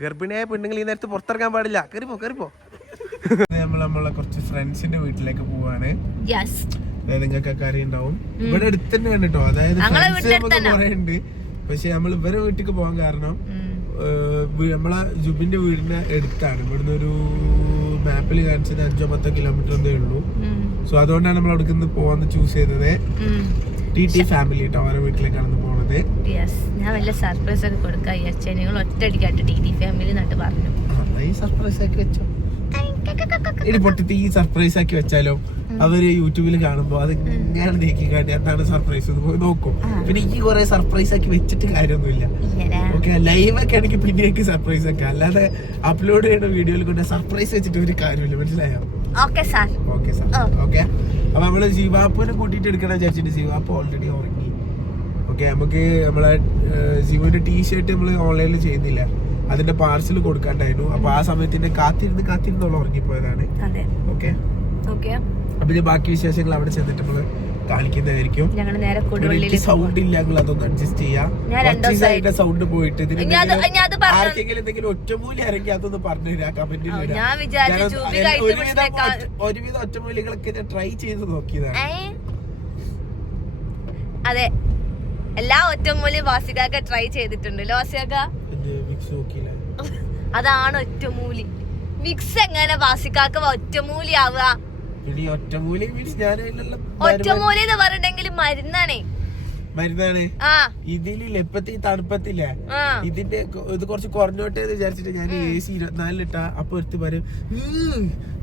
ഗർഭിണിയായ പെണ്ണുങ്ങൾ ഈ നേരത്ത് പുറത്തിറങ്ങാൻ പാടില്ല. കയറിപ്പോ നമ്മളെ കുറച്ച് ഫ്രണ്ട്സിന്റെ വീട്ടിലേക്ക് പോവാണ്. അതായത് നിങ്ങൾക്കൊക്കെ അറിയുണ്ടാവും, ഇവിടെ അടുത്ത് തന്നെ കണ്ടിട്ടോ. അതായത് കുറെ ഉണ്ട്. പക്ഷെ നമ്മൾ ഇവരെ വീട്ടിലേക്ക് പോകാൻ കാരണം നമ്മളെ ജുബിന്റെ വീടിന്റെ അടുത്താണ്. ഇവിടുന്ന് ഒരു മാപ്പിൽ കാണിച്ചത് 5-10 കിലോമീറ്റർ ഒന്നേ ഉള്ളൂ. സോ അതുകൊണ്ടാണ് നമ്മൾ അവിടെ നിന്ന് പോവാന്ന് ചൂസ് ചെയ്തത്. ടി ഫാമിലി കേട്ടോ, അവരുടെ വീട്ടിലേക്കാണ് പോകുന്നത്. ഞാൻ വല്ല സർപ്രൈസ് ഒക്കെ കൊടുക്കാം വിചാരിച്ചു. നിങ്ങൾ ഒറ്റയടിക്കായിട്ട് ടി ഫാമിലി എന്നിട്ട് പറഞ്ഞു ഈ സർപ്രൈസ് ആക്കി വെച്ചോ. ഇനി പൊട്ടത്തി ഈ സർപ്രൈസ് ആക്കി വെച്ചാലോ അവര് യൂട്യൂബിൽ കാണുമ്പോ അത് ഇങ്ങനെ നീക്കിക്കാട്ടി എന്താണ് സർപ്രൈസ് എന്ന് പോയി നോക്കും. പിന്നെ എനിക്ക് കുറെ സർപ്രൈസ് ആക്കി വെച്ചിട്ട് കാര്യമൊന്നുമില്ല. ഓക്കെ, ലൈവ് ഒക്കെ ആണെങ്കിൽ പിന്നെ എനിക്ക് സർപ്രൈസ് ആക്കാം. അല്ലാതെ അപ്ലോഡ് ചെയ്യുന്ന വീഡിയോയിൽ കൊണ്ട് സർപ്രൈസ് വെച്ചിട്ട് ഒരു കാര്യമില്ല. മനസ്സിലായോ? Okay sir. ഓക്കെ, അപ്പൊ നമ്മള് ജീവാപ്പിനെ കൂട്ടിട്ട് എടുക്കണം വിചാരിച്ചിട്ട് ജീവാപ്പ് ഓൾറെഡി ഉറങ്ങി. ഓക്കെ, നമുക്ക് നമ്മളെ ജീവന്റെ ടീഷർട്ട് നമ്മള് ഓൺലൈനിൽ ചെയ്യുന്നില്ല, അതിന്റെ പാർസൽ കൊടുക്കാണ്ടായിരുന്നു. അപ്പൊ ആ സമയത്തിന്റെ കാത്തിരുന്നുള്ള ഉറങ്ങിപ്പോയതാണ്. ഓക്കെ, അപ്പൊ ഇത് ബാക്കി വിശേഷങ്ങൾ അവിടെ ചെന്നിട്ട് നമ്മള് കാണിക്കുന്നതായിരിക്കും. സൗണ്ട് ഇല്ലെങ്കിൽ അതൊന്ന് അഡ്ജസ്റ്റ് ചെയ്യാം. സൗണ്ട് പോയിട്ട് ആർക്കെങ്കിലും എന്തെങ്കിലും ഒറ്റമൂലി ആരെങ്കിലും അതൊന്ന് പറഞ്ഞുതരാ കമന്റിൽ. ഒരുവിധ ഒറ്റമൂലികളൊക്കെ ഞാൻ ട്രൈ ചെയ്ത് നോക്കിയതാണ്. അതെ, എല്ലാ ഒറ്റമൂലിയും വാസികാക്ക ട്രൈ ചെയ്തിട്ടുണ്ട്. അതാണ് ഒറ്റമൂലി. മിക്സ് എങ്ങനെ വാസിക്കാക്ക ഒറ്റമൂലി ആവുക? ഒറ്റമൂലി എന്ന് പറഞ്ഞിട്ടുണ്ടെങ്കിൽ മരുന്നാണ്. ഇതിലില്ല ഇപ്പത്തെ തണുപ്പത്തില്ലേ, ഇതിന്റെ ഇത് കുറച്ച് കുറഞ്ഞോട്ടെ എന്ന് വിചാരിച്ചിട്ട് ഞാൻ AC 24 ഇട്ടാ അപ്പൊ എടുത്ത് പറയും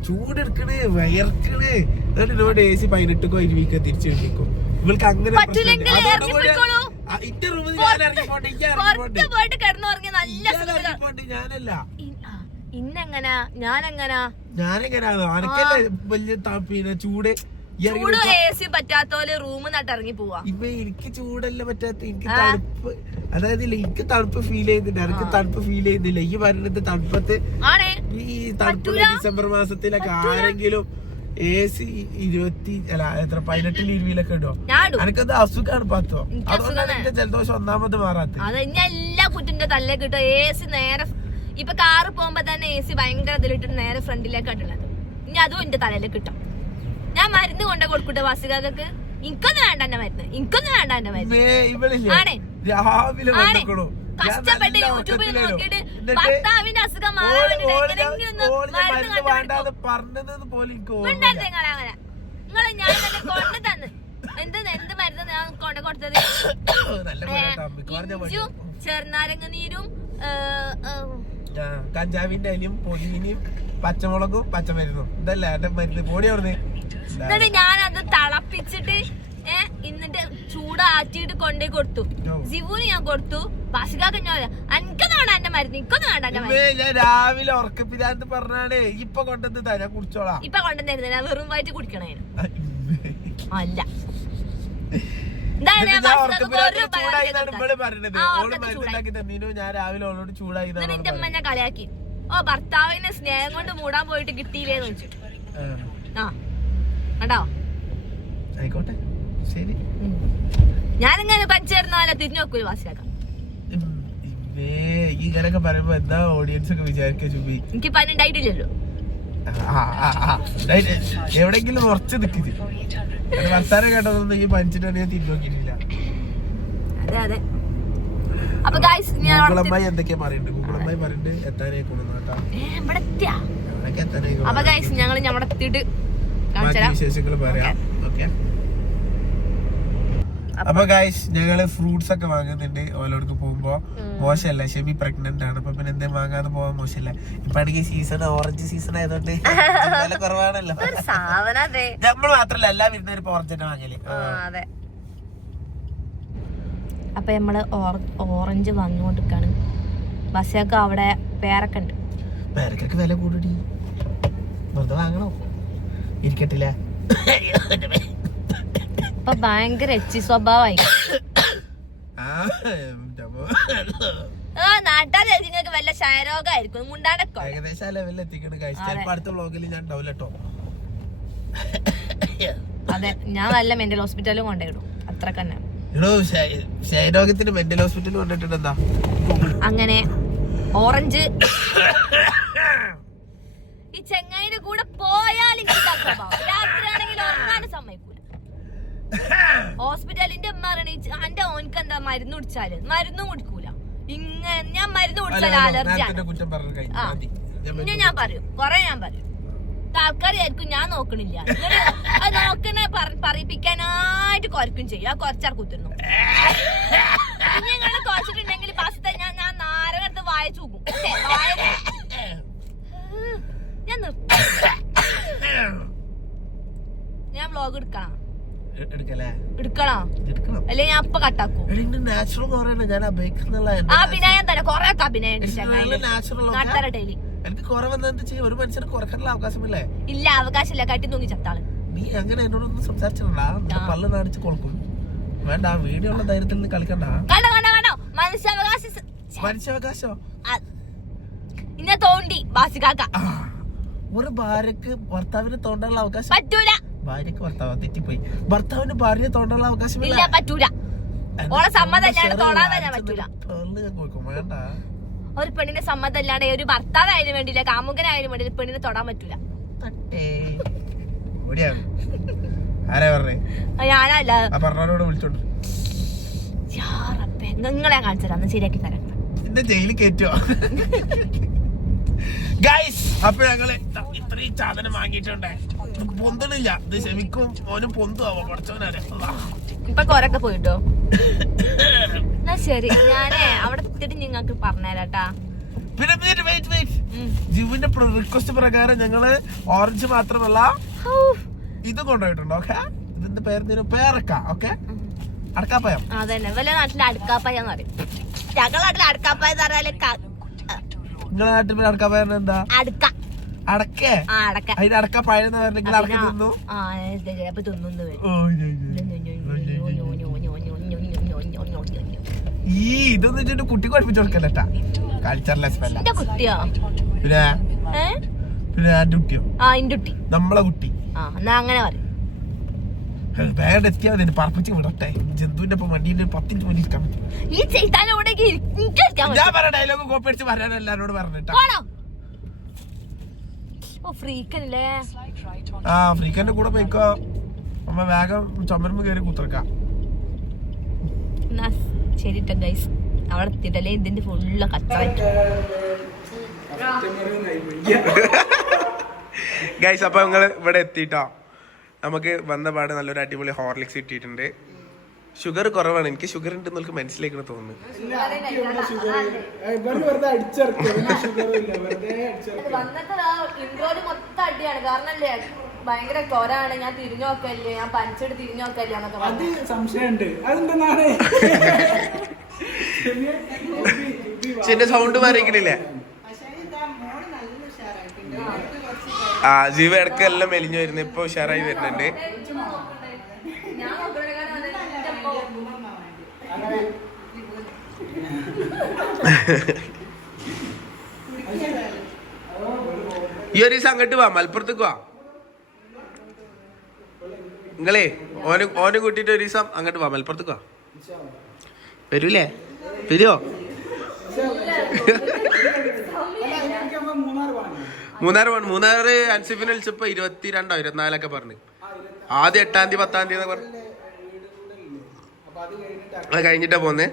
ചൂടെടുക്കണേ വയർക്കണേ. എന്നോട് AC 18 20 തിരിച്ചെടുക്കും. ഇവൾക്ക് അങ്ങനെ ഞാനല്ല വലിയ പിന്നെ ചൂട് പറ്റാത്തോല് റൂം നട്ടിറങ്ങി പോവാ. ഇപ്പൊ എനിക്ക് ചൂടല്ല പറ്റാത്ത, എനിക്ക് തണുപ്പ്. അതായത് എനിക്ക് തണുപ്പ് ഫീൽ ചെയ്യുന്നില്ല, എനിക്ക് തണുപ്പ് ഫീൽ ചെയ്യുന്നില്ല. ഈ പറയുന്നത് തണുപ്പത്ത് ഈ തണുപ്പുള്ള ഡിസംബർ മാസത്തിലൊക്കെ ആരെങ്കിലും AC 18-20 ഇടോ? എനിക്കത് അസുഖമാണ് പത്തോ. അതുകൊണ്ടാണ് എന്റെ ജലദോഷം ഒന്നാമത് മാറാത്ത. എല്ലാ കുറ്റിന്റെ തല്ലേക്ക് കിട്ടും AC നേരെ. ഇപ്പൊ കാറ് പോകുമ്പോ തന്നെ AC ഭയങ്കര ഇതിലിട്ട് നേരെ ഫ്രണ്ടിലേക്ക് ഇട്ടുള്ളത്. ഇനി അതും എന്റെ തലയിലേക്ക് കിട്ടും. ഞാൻ മരുന്ന് കൊണ്ട കൊടുക്കട്ടെ വാസികാക്ക്? എനിക്കൊന്നും വേണ്ട എന്റെ മരുന്ന്, എനിക്കൊന്നും വേണ്ട എന്റെ മരുന്ന്. കഷ്ടപ്പെട്ട് യൂട്യൂബിൽ നോക്കിയിട്ട് ഭർത്താവിന്റെ അസുഖം മാറാൻ വേണ്ടിട്ട് നിങ്ങള് ഞാൻ തന്നെ കൊണ്ട് തന്ന് എന്ത് മരുന്ന് ഞാൻ കൊണ്ട് കൊടുത്തത്? ഇഞ്ചും ചെറുനാരങ്ങ നീരും കഞ്ചാവിന്റെ അലിയും പൊതിനിയും പച്ചമുളകും പച്ചമരുന്നും ഇതല്ല എന്റെ മരുന്ന് പൊടി ഓർന്ന്. എന്നിട്ട് ഞാനത് തിളപ്പിച്ചിട്ട് എന്നിട്ട് ചൂടാറ്റിട്ട് കൊണ്ടേ കൊടുത്തു. ജിവുന് ഞാൻ കൊടുത്തു. ബാസികാക്ക് ഞാൻ എനിക്കൊന്നും വേണ്ട എന്റെ മരുന്ന്, എനിക്കൊന്നും വേണ്ട എന്റെ മരുന്ന്. ഞാൻ രാവിലെ ഉറക്കപ്പിതാന്ന് പറഞ്ഞാണ് ഇപ്പൊ കൊണ്ടുവന്നതാ, ഞാൻ കുടിച്ചോളാം. ഇപ്പൊ കൊണ്ടുവന്നിരുന്നില്ല, ഞാൻ വെറും വയറ്റ് കുടിക്കണേ. അല്ല എന്റെ അമ്മ എന്നെ കളിയാക്കി. ഓ ഭർത്താവിനെ സ്നേഹം കൊണ്ട് മൂടാൻ പോയിട്ട് കിട്ടിയില്ലേന്ന് വെച്ചിട്ട്. കണ്ടോ? ആയിക്കോട്ടെ, ശരി. ഞാനിങ്ങനെ പഞ്ചേർന്നാല തിരിഞ്ഞു നോക്കൂല വാസിയാക്കാം. ഇങ്ങനൊക്കെ പറയുമ്പോ എന്താ ഓഡിയൻസ് ഒക്കെ വിചാരിക്ക? ചുബി എനിക്ക് പനി ഉണ്ടായിട്ടില്ലല്ലോ. എവിടെങ്കിലും ഉറച്ചു നിൽക്കുന്നത് വർത്താനം കേട്ടതൊന്നും ഈ പനിച്ചിട്ടാണ് ഞാൻ തിരിഞ്ഞു നോക്കിയിട്ടില്ല. അതെ. ഗൂഗിളമ്മായി എന്തൊക്കെയാ പറയുന്നുണ്ട്? ഗൂഗിളമ്മായി പറയുന്നുണ്ട് എത്താനേക്കണു വിശേഷങ്ങൾ പറയാം. ഓക്കെ, അപ്പൊ ഗൈസ് ഞങ്ങള് ഫ്രൂട്ട്സ് ഒക്കെ വാങ്ങുന്നുണ്ട് ഓലോടക്ക് പോകുമ്പോ. മോശമല്ല, ഷെമി പ്രഗ്നന്റ് ആണ്, അപ്പൊ പിന്നെ എന്തേലും വാങ്ങാതെ പോവാൻ മോശമല്ല. ഇപ്പൊ ആണെങ്കിൽ സീസൺ ഓറഞ്ച് സീസൺ ആയതുകൊണ്ട് വില കുറവാണല്ലോ. നമ്മൾ മാത്രല്ല എല്ലാ വിരുന്നവരും ഇപ്പൊ ഓറഞ്ച് തന്നെ വാങ്ങല്. അപ്പൊ നമ്മള് ഓറഞ്ച് വാങ്ങിക്കൊണ്ടിരിക്കാണ്. ബസ്സൊക്കെ അവിടെ പേരൊക്കെ ഉണ്ട്. പേരക്കൊക്കെ വില കൂടി വെറുതെ വാങ്ങണോ? ഇരിക്കട്ടില്ല. ഇപ്പൊ ഭയങ്കര എച്ചി സ്വഭാവമായി. നാട്ടാർക്ക് വല്ല ക്ഷയരോഗമായിരിക്കും. മുണ്ടാടക്കോ ഏകദേശം ആ ലെവലിൽ എത്തിക്കണ്. അടുത്ത വ്ളോഗിൽ ഞാൻ ഉണ്ടാവില്ല കേട്ടോ. അതെ, ഞാൻ വല്ല മെന്റൽ ഹോസ്പിറ്റലും കൊണ്ടുപോയിടും. അത്രക്ക് തന്നെ. ക്ഷയരോഗത്തിന് മെന്റൽ ഹോസ്പിറ്റലിൽ കൊണ്ടിട്ടുണ്ട്. എന്താ അങ്ങനെ ഓറഞ്ച്. ഈ ചെങ്ങായിന്റെ കൂടെ പോയാൽ രാത്രിയാണെങ്കിൽ ഉറങ്ങാനും സമ്മതിക്കൂല. ഹോസ്പിറ്റലിന്റെ അമ്മ പറയണ എന്റെ ഓനക്ക് എന്താ മരുന്ന് കുടിച്ചാല് മരുന്നും കുടിക്കൂല. ഇങ്ങനെ ഞാൻ മരുന്ന് കുടിച്ചാൽ അലർജിയാണ്. പിന്നെ ഞാൻ പറയും കൊറേ ഞാൻ പറയും ആൾക്കാരായിരിക്കും ഞാൻ നോക്കണില്ല. അത് നോക്കണ പറയിപ്പിക്കാനായിട്ട് കുറയ്ക്കും ചെയ്യും. ആ കുറച്ചാൽ കുത്തിരുന്നു. പിന്നെ നിങ്ങളെ കുറച്ചിട്ടുണ്ടെങ്കിൽ ബസ് ഞാൻ നാരകത്ത് വായ ചൂക്കും. ഞാൻ വ്ലോഗ് എടുക്കണം അല്ലെ ഞാൻ അപ്പൊ കട്ടാക്കും. അഭിനയം തന്നെ കൊറേ അഭിനയം ഡെയിലി. എനിക്ക് ഒരു മനുഷ്യന് കുറക്കാനുള്ള അവകാശമില്ലേ? ഇല്ല അവകാശമില്ല. കട്ടി തൂങ്ങി ചത്താള്. നീ അങ്ങനെ എന്നോടൊന്നും സംസാരിച്ചിട്ടുണ്ടാ? പല്ല് നാടിച്ച് കൊടുക്കും. വേണ്ട വീഡിയോ ഉള്ള ധൈര്യത്തിൽ നിന്ന് കളിക്കണ്ട. കണ്ടോ മനുഷ്യാവകാശോ ഇന്നെ തോണ്ടി ബാസികാക്ക. ഒരു ഭാര്യക്ക് ഭർത്താവിനെ തോണ്ടാനുള്ള അവകാശം പറ്റൂല. ഭാര്യക്ക് ഭർത്താവ് തെറ്റിപ്പോയി. ഭർത്താവിന് ഭാര്യയെ തോണ്ടാനുള്ള അവകാശമില്ല. പറ്റൂല. ഓളെ സമ്മതം തോടാൻ പറ്റൂല. വേണ്ട. ഒരു പെണ്ണിന്റെ സമ്മതം ഇല്ലാണ്ട് ഒരു ഭർത്താവായാലും വേണ്ടില്ല കാമുകനായാലും വേണ്ടില്ല പെണ്ണിനെ തൊടാൻ പറ്റൂല. ഞാനല്ല നിങ്ങളെ കാണിച്ചത് ശരിയാക്കി തരാം. ജയിലിൽ കയറ്റോ? ഗൈസ് അപ്പൊ ഞങ്ങള് ഇത്രയും സാധനം വാങ്ങിയിട്ടുണ്ട്. പൊന്തണില്ല. ഇത് ശമിക്കും ഓനും പൊന്തുവോ പഠിച്ചവനാരെ. ഇപ്പൊ കൊറൊക്കെ പോയിട്ടോ. എന്നാ ശരി ഞാനേ അവിടെ എത്തിയിട്ട് നിങ്ങൾക്ക് പറഞ്ഞുതരാട്ടാ. പിന്നെ ജിവിന്റെ റിക്വസ്റ്റ് പ്രകാരം ഞങ്ങള് ഓറഞ്ച് മാത്രമല്ല ഇത് കൊണ്ടുപോയിട്ടുണ്ട്. ഓക്കെ ഇതിന്റെ പേര് പേരക്ക. ഓക്കെ അടക്കാപ്പയം. അതന്നെ വല്ല നാട്ടിലെ അടുക്കാപ്പയെന്ന് പറയും. ഞങ്ങളുടെ നാട്ടിലെ അടുക്കാപ്പയ എന്ന് പറഞ്ഞാല് നിങ്ങളെ നാട്ടിൽ പിന്നെ അടക്കാപ്പയം എന്താ? അടക്ക. അടക്കേ? അതിന് അടക്കാപ്പഴം പറഞ്ഞെങ്കിൽ അടക്ക തിന്നു. ഈ ഇതൊന്നും വെച്ചിട്ട് കുട്ടി പഠിപ്പിച്ചു കൊടുക്കല്ലേട്ടാ. കൾച്ചർലെസ് കുട്ടിയോ? പിന്നെ പിന്നെ എന്റെ കുട്ടിയോ? നമ്മളെ കുട്ടി. അങ്ങനെ പറയും. വേഗം എത്തിയാൽ മതി. പറപ്പിച്ച് വിടട്ടെ. ജന്തുവിന്റെ ഒപ്പം വണ്ടീന്റെ 10 മിനിറ്റ് മുന്നിൽ ഇരിക്കാൻ പറ്റും. ഞാൻ പറഞ്ഞ ഡയലോഗ് കോപ്പി അടിച്ച് പറയാൻ എല്ലാരോട് പറഞ്ഞിട്ടാ. ആ ഫ്രീക്കന്റെ കൂടെ പോയിക്കോ. അമ്മ വേഗം ചുമരുമ്പ് കയറി കുത്തിറക്കാം. ശരി ഗൈസ് അവിടെ എത്തിയിട്ടല്ലേ ഇതിന്റെ ഫുള്ള് കച്ചറ. ഗൈസ് അപ്പൊ നിങ്ങള് ഇവിടെ എത്തിട്ടോ. നമുക്ക് വന്ന പാട് നല്ലൊരു അടിപൊളി ഹോർലിക്സ് കിട്ടിയിട്ടുണ്ട്. ഷുഗർ കുറവാണ്. എനിക്ക് ഷുഗർ ഉണ്ടെന്ന് നിങ്ങൾക്ക് മനസ്സിലാക്കണം തോന്നുന്നു. മൊത്തം അടിയാണ്. കാരണം അല്ലേ ഭയങ്കര കൊരാണ്. ഞാൻ തിരിഞ്ഞു നോക്കല്ലേ ഞാൻ പനിച്ചിട്ട് തിരിഞ്ഞു നോക്കല്ലേ എന്നൊക്കെ സംശയമുണ്ട്. അതെന്താണ് സൗണ്ട് മാറിയിട്ടില്ലേ? ആ ജീവ ഇടക്ക് എല്ലാം മെലിഞ്ഞു വരുന്നു. ഇപ്പൊ ഉഷാറായി വരുന്നുണ്ട്. ഈ ഒരു ദിവസം അങ്ങോട്ട് വാ, മലപ്പുറത്തേക്ക് വാ. നിങ്ങളേ ഓന് കൂട്ടിട്ട് ഒരു ദിവസം അങ്ങോട്ട് വാ, മലപ്പുറത്തേക്ക് വാ. വരൂലേ? വരുവോ? മൂന്നാറ് അൻസിഫിന് വിളിച്ചപ്പോ 22 24 പറഞ്ഞു. ആദ്യം 8-ാം തീയതി 10-ാം തീയതി പറഞ്ഞു. അത് കഴിഞ്ഞിട്ടാ പോന്നേ.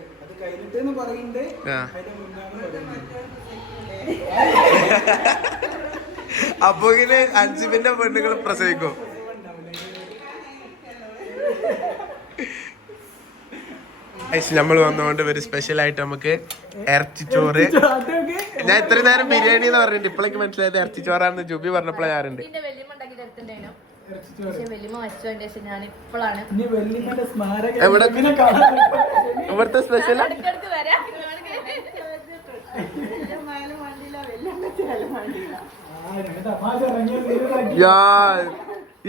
അപ്പൊ ഇങ്ങനെ അൻസിഫിന്റെ പെണ്ണുങ്ങൾ പ്രസവിക്കും. നമ്മൾ വന്നോണ്ട് ഒരു സ്പെഷ്യൽ ആയിട്ട് നമുക്ക് ഇറച്ചിച്ചോറ്. ഞാൻ ഇത്രയും നേരം ബിരിയാണി എന്ന് പറഞ്ഞിട്ട് ഇപ്പോഴേക്ക് മനസ്സിലായത് ഇറച്ചിച്ചോറാണെന്ന് ജുബി പറഞ്ഞപ്പോഴേ ഞാനുണ്ട്. ഇവിടുത്തെ സ്പെഷ്യൽ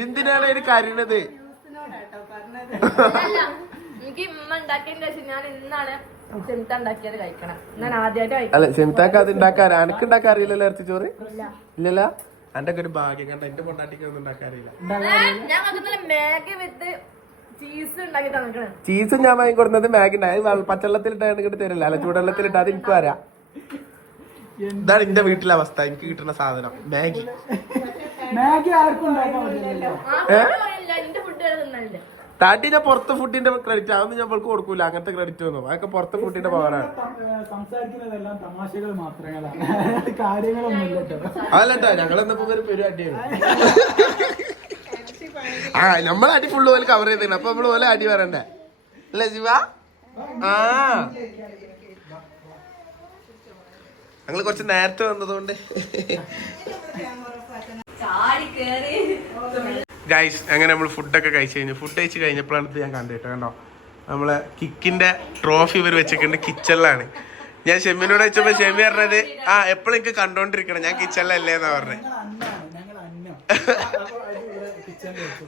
എന്തിനാണ് അതിന് കരയണത്? അല്ല സെമിത്താക്ക് അത് ഉണ്ടാക്കാൻ അനക്ക് ഉണ്ടാക്കാൻ അറിയില്ലല്ലോ ഇറച്ചിച്ചോറ്? ഇല്ലല്ലോ. എന്റെ ഒക്കെ ഒരു ഭാഗ്യം കണ്ട. എന്റെ പൊണ്ടാട്ടിക്ക് ഒന്നും ഉണ്ടാക്കാറില്ല. ചീസും ഞാൻ വാങ്ങി കൊടുക്കുന്നത് മാഗി പച്ചവെള്ളത്തിലിട്ട് തരില്ല. അല്ല ചൂടുവെള്ളത്തിലിട്ട് അത് എനിക്ക് വരാം. ഇതാണ് എന്റെ വീട്ടിലെ അവസ്ഥ. എനിക്ക് കിട്ടുന്ന സാധനം മാഗി. മാഗി ആർക്കും ഉണ്ടാക്കാൻ പറ്റില്ലല്ലോ. എന്റെ ഫുഡ് തിന്നല്ലേ താട്ടി ഞാൻ പുറത്തെ ഫുഡിന്റെ ക്രെഡിറ്റ് അതൊന്നും ഞാൻ അവൾക്ക് കൊടുക്കൂല. അങ്ങനത്തെ ക്രെഡിറ്റ് ഒന്നും അതൊക്കെ പുറത്തെ ഫുഡിന്റെ പവറാണ്. സംസാരിക്കുന്നതെല്ലാം തമാശകൾ മാത്രങ്ങളാണ്, കാര്യങ്ങളൊന്നും ഇല്ല കേട്ടോ. അതല്ലട്ടോ ഞങ്ങളെന്നപ്പോ ഒരു പരിപാടിയാണ്. ആ നമ്മളെ അടി ഫുള്ള് പോലെ കവർ ചെയ്തിട്ടുണ്ട്. അപ്പൊ നമ്മള് പോലെ അടി പറയണ്ടേ അല്ലേ ശിവ? ആ ഞങ്ങള് കുറച്ച് നേരത്തെ വന്നതുകൊണ്ട് ഗൈസ് അങ്ങനെ നമ്മൾ ഫുഡൊക്കെ കഴിച്ചു കഴിഞ്ഞു. ഫുഡ് കഴിച്ച് കഴിഞ്ഞപ്പോഴാണ് ഇത് ഞാൻ കണ്ടിട്ടോ. കണ്ടോ നമ്മളെ കിക്കിന്റെ ട്രോഫി ഇവർ വെച്ചിട്ടുണ്ട് കിച്ചണിലാണ്. ഞാൻ ഷെമ്മിനോട് വെച്ചപ്പോ ഷെമ്മി പറഞ്ഞത് എപ്പോഴും എനിക്ക് കണ്ടോണ്ടിരിക്കണം, ഞാൻ കിച്ചണിലല്ലേ എന്നാ പറഞ്ഞത്.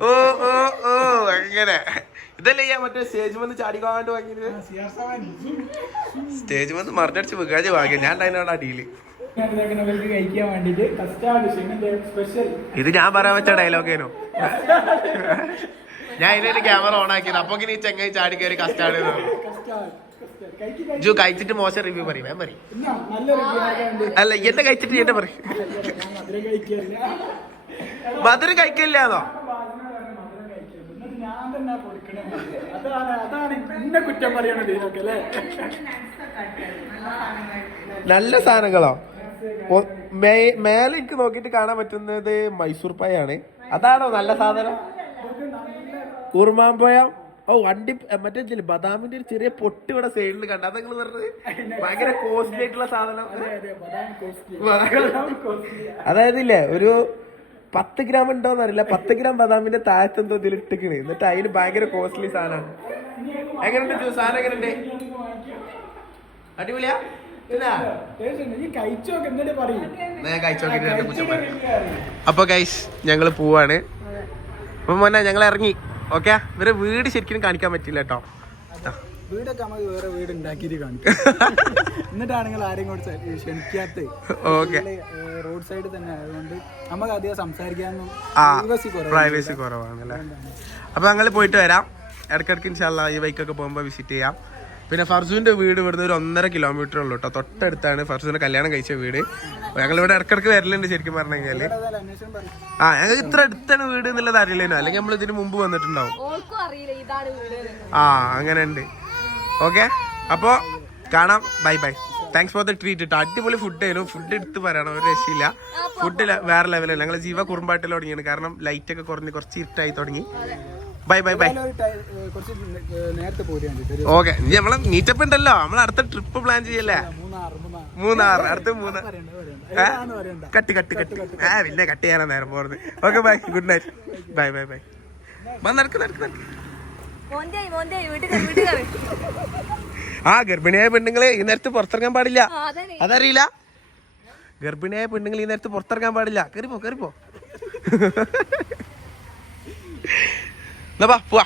ഓ ഓ ഓ അങ്ങനെ ഇതല്ലേ ഞാൻ മറ്റേ സ്റ്റേജ് വന്ന് ചാടിക്കാണ്ട് വാങ്ങിയത്. സ്റ്റേജ് വന്ന് മറിഞ്ഞടിച്ച് വികാജ് വാങ്ങിയ ഞാൻ അതിനോട് അടിയില്. ഇത് ഞാൻ പറയാൻ വെച്ച ഡയലോഗേനോ. ഞാൻ ഇതിന്റെ ക്യാമറ ഓൺ ആക്കിയത്. അപ്പൊ ഈ ചെങ്ങായി ചാടി കയറി കസ്റ്റാർഡ് ജു കഴിച്ചിട്ട് മോശം റിവ്യൂ പറയും. ഞാൻ പറയും അല്ല എന്നെ കഴിച്ചിട്ട് എന്നെ പറയും. മധുരം കഴിക്കില്ലാന്നോ? നല്ല സാധനങ്ങളോ? മേലെ എനിക്ക് നോക്കിട്ട് കാണാൻ പറ്റുന്നത് മൈസൂർ പായാണ്. അതാണോ നല്ല സാധനം? കുറുമാമ്പഴം. ഓ വണ്ടി മറ്റേ ബദാമിന്റെ ഒരു ചെറിയ പൊട്ട് ഇവിടെ സൈഡിൽ കണ്ട. അത് നിങ്ങൾ പറഞ്ഞത് ഭയങ്കര കോസ്റ്റ്ലി ആയിട്ടുള്ള സാധനം. അതായത് ഇല്ലേ ഒരു 10 ഗ്രാം ഉണ്ടോന്ന് അറിയില്ല, 10 ഗ്രാം ബദാമിന്റെ താഴത്തെന്തോ ഇതിൽ ഇട്ടിക്കണ്. എന്നിട്ട് അതിന് ഭയങ്കര കോസ്റ്റ്ലി സാധനമാണ്. എങ്ങനെയുണ്ട് സാധനം? എങ്ങനെയുണ്ട്? അടിപൊളിയാ? അപ്പൊ ഗൈസ് ഞങ്ങള് പോവാണ്. അപ്പൊ മോനെ ഞങ്ങൾ ഇറങ്ങി. ഓക്കെ ഇവരെ വീട് ശരിക്കും കാണിക്കാൻ പറ്റില്ല കേട്ടോ. വീടൊക്കെ നമുക്ക് വേറെ വീട് ഉണ്ടാക്കിയിട്ട് കാണിക്കാം. എന്നിട്ടാണ് നിങ്ങൾ ആരെയും കൂടെ ക്ഷണിക്കാത്ത. റോഡ് സൈഡ് തന്നെ ആയതുകൊണ്ട് നമുക്ക് അധികം സംസാരിക്കാനൊന്നും പ്രൈവസി കുറവാണല്ലേ. അപ്പൊ ഞങ്ങൾ പോയിട്ട് വരാം. ഇടയ്ക്കിടയ്ക്ക് ഇൻഷാല്ലാ ഈ ബൈക്കൊക്കെ പോകുമ്പോൾ വിസിറ്റ് ചെയ്യാം. പിന്നെ ഫർസൂന്റെ വീട് ഇവിടുന്ന് ഒരു 1.5 കിലോമീറ്റർ ഉള്ളൂ കേട്ടോ. തൊട്ടടുത്താണ് ഫർസൂന്റെ കല്യാണം കഴിച്ച വീട്. ഞങ്ങൾ ഇവിടെ ഇടയ്ക്കിടയ്ക്ക് വരലുണ്ട് ശരിക്കും പറഞ്ഞു കഴിഞ്ഞാല്. ഞങ്ങൾക്ക് ഇത്ര അടുത്താണ് വീട് എന്നുള്ളത് അറിയില്ലേനോ, അല്ലെങ്കിൽ നമ്മൾ ഇതിന് മുമ്പ് വന്നിട്ടുണ്ടാവും. അങ്ങനെ ഉണ്ട്. ഓക്കെ അപ്പൊ കാണാം. Bye bye. Thanks for the treat കേട്ടോ. അടിപൊളി ഫുഡ് ആയിരുന്നു. ഫുഡ് എടുത്ത് പറയണം, ഒരു രക്ഷയില്ല. ഫുഡ് വേറെ ലെവലല്ല. ഞങ്ങൾ ജീവ കുറുമ്പാട്ടിൽ തുടങ്ങിയാണ്. കാരണം ലൈറ്റ് ഒക്കെ കുറഞ്ഞ് കുറച്ച് ഇരുട്ടായി തുടങ്ങി. Bye bye bye. ഓക്കെ നമ്മളെ മീറ്റപ്പ് ഉണ്ടല്ലോ. നമ്മൾ അടുത്ത ട്രിപ്പ് പ്ലാൻ ചെയ്യല്ലേ? മൂന്നാർ. അടുത്ത മൂന്നാർ. കട്ട് പിന്നെ കട്ട് ചെയ്യാനാ നേരം പോകുന്നത്. Okay bye. Good night. Bye bye bye. നടക്ക്. ഗർഭിണിയായ പെണ്ണുങ്ങള് ഈ നേരത്ത് പുറത്തിറങ്ങാൻ പാടില്ല. അതറിയില്ല? ഗർഭിണിയായ പെണ്ണുങ്ങൾ ഈ നേരത്ത് പുറത്തിറങ്ങാൻ പാടില്ല. കയറിപ്പോ. എന്നാ പോവാ.